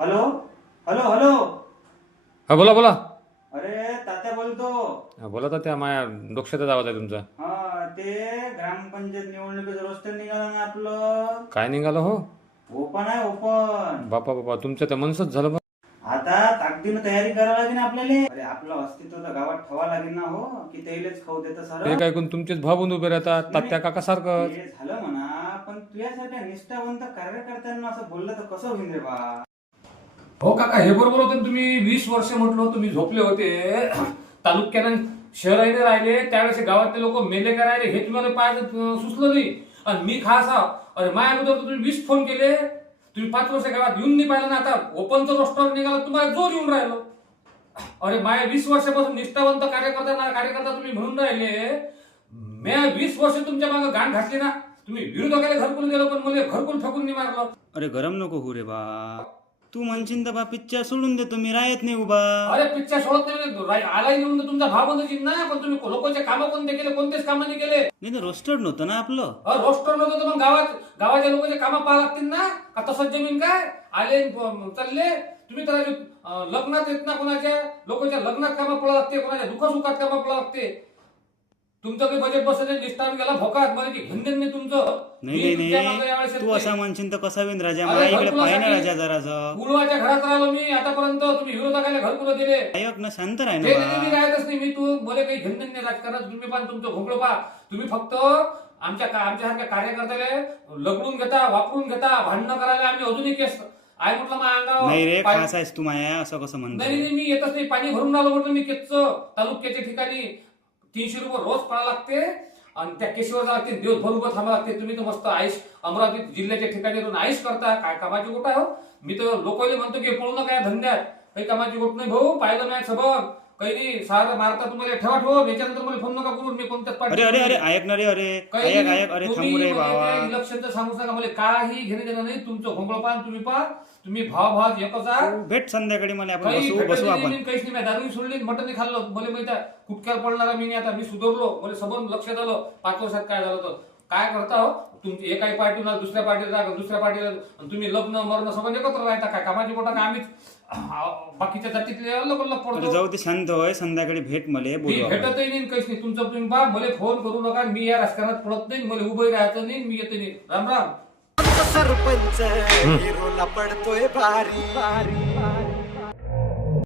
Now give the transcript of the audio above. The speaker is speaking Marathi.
Hello hello hello. हा बोला बोला. अरे तात्या बोलतो. हा बोला तर त्या माया डोक्यातच आवाज आहे तुमचा. हा ते ग्रामपंचायत निवडणुकीचं रोस्टर निघालं ना आपलं. काय निघालं हो? ओपन आहे ओपन. बापा बापा तुमचं तर मनसच झालं बा. आता ताकदीनं तयारी करावी लागेल ना आपल्याला. अरे आपलं अस्तित्व तर गावात ठेवा लागेल ना हो, की तेलेच खाऊ देतं सर. ते काय कोण तुमचेच भावून उभे राहतात तात्या काका सारखं. ते झालं म्हणा, पण तुझ्यासारख्या निष्ठावंत कार्यकर्त्यांना असं बोललं तर कसं होईल रे बा. हो काका, हे बरोबर होतं. तुम्ही 20 वर्ष म्हटलं तुम्ही झोपले होते. तालुक्यानं शहराने राहिले त्यावेळेस गावातले लोक मेले का राहिले हे तुम्हाला पाहायचं सुचलं नाही. आणि मी खास अरे माझ्या अगोदर तुम्ही 20 फोन केले. तुम्ही 5 वर्ष गावात येऊन नाही पाहिलं ना. आता ओपनचं रोस्टर निघालं तुम्हाला जोर येऊन राहिलो. अरे माझ्या 20 वर्षापासून निष्ठावंत कार्यकर्ता तुम्ही म्हणून राहिले. मी 20 वर्ष तुमच्या मागे गाण घातली ना. तुम्ही विरोधकाला घरकुल दिलं पण मला घरकुल ठकून नाही मारलं. अरे गरम नको हो रे बा. तू म्हणशील तर बा पिच्चा सोडून देतो मी, राहत नाही उभा. अरे पिक्चर सोडत नाही आलाय म्हणून तुमचा भाव बंद ना. पण तुम्ही लोकांचे कामं कोणते केले? कोणतेच कामं नाही केले. नाही तर रोस्टर नव्हतं ना आपलं. रोस्टर नव्हतं तर मग गावाच्या लोकांचे कामं पाहा लागतील ना. का तसंच जमीन काय आले चालले. तुम्ही तर लग्नात येत ना, कोणाच्या लोकांच्या लग्नात कामं पडा लागते, कोणाच्या दुःखसुखात कामं पडा लागते. तुमचं काही बजेट बसत डिस्टार्ब गेला भोकात मला की घेणं नाही तुमचं. नाही तू असा म्हणशील तर कसा होईन राजा. मला इकडे पाहिजे ना राजा जरासं. गुळवाच्या घरात राहिलो मी आतापर्यंत. तुम्ही विरोधकाला घरकुलं दिले. ऐक ना, शांत राह मी ना. राहतच नाही. मी तू बोले काही घेणं नाही राजकारणात. तुम्ही पण तुमचं घोकळं पा. तुम्ही फक्त आमच्यासारख्या कार्यकर्त्याला लगडून घेता, वापरून घेता, भांडणं करायला. आम्ही अजूनही केस आहे म्हटलं माझ्या अंगावर. नाही रे, खास आहेस तू माया, असं कसं म्हणतो. नाही मी येतच नाही. पाणी भरून आलो म्हटलं मी केसचं. तालुक्याच्या ठिकाणी 300 रुपये रोज पडा लागते. आणि त्या केशीवर जा लागते, दिवसभर उभं थांबा लागते. तुम्ही तर मस्त आईश अमरावती जिल्ह्याच्या ठिकाणी आईश करता. काय कामाची गोट आहे हो. मी तर लोकांना म्हणतो की पळू नका या धंद्यात. काही कामाची गोट नाही भाऊ. पाहिलं नाही सबक काही नाही. सारं मारता तुम्हाला ठेवा ठेवा. याच्यानंतर मला फोन नका करून. मी कोणत्याच अरे अरे अरे ऐक ना रे. अरे ऐक अरे थांबू रे बाबा. इलेक्शनचं सांगू नका मला. काही घेणं देणं नाही. तुमचं घोंगळ पान तुम्ही पा. तुम्ही भाव एकच आहे. भेट संध्याकाळी मला, आपण काही बसू आपण. काहीच नाही. दारू सोडली, मटन खाल्लं. मला माहिती आहे कुटक्यावर पडणारा मी नाही. आता मी सुधारलो. मला सबंध लक्षात आलं 5 वर्षात काय झालं तर. काय करता हो तुमची एकाही पार्टीला दुसऱ्या पार्टीला दुसऱ्या पार्टीला. तुम्ही लग्न मरण सबंध एकत्र राहता. काय कामाची मोठा काय आम्हीच बाकीच्या जातीतले अलग अलग पडतो. जाऊ ते शांत होय. संध्याकाळी भेट मला बोलू. भेटतही नाही काहीच नाही. तुमचं तुम्ही बा मला फोन करू नका. मी या राजकारणात पडत नाही. मला उभं राहायचं नाही. मी येते नाही. राम राम. सरपंच हिरोला पडतोय भारी.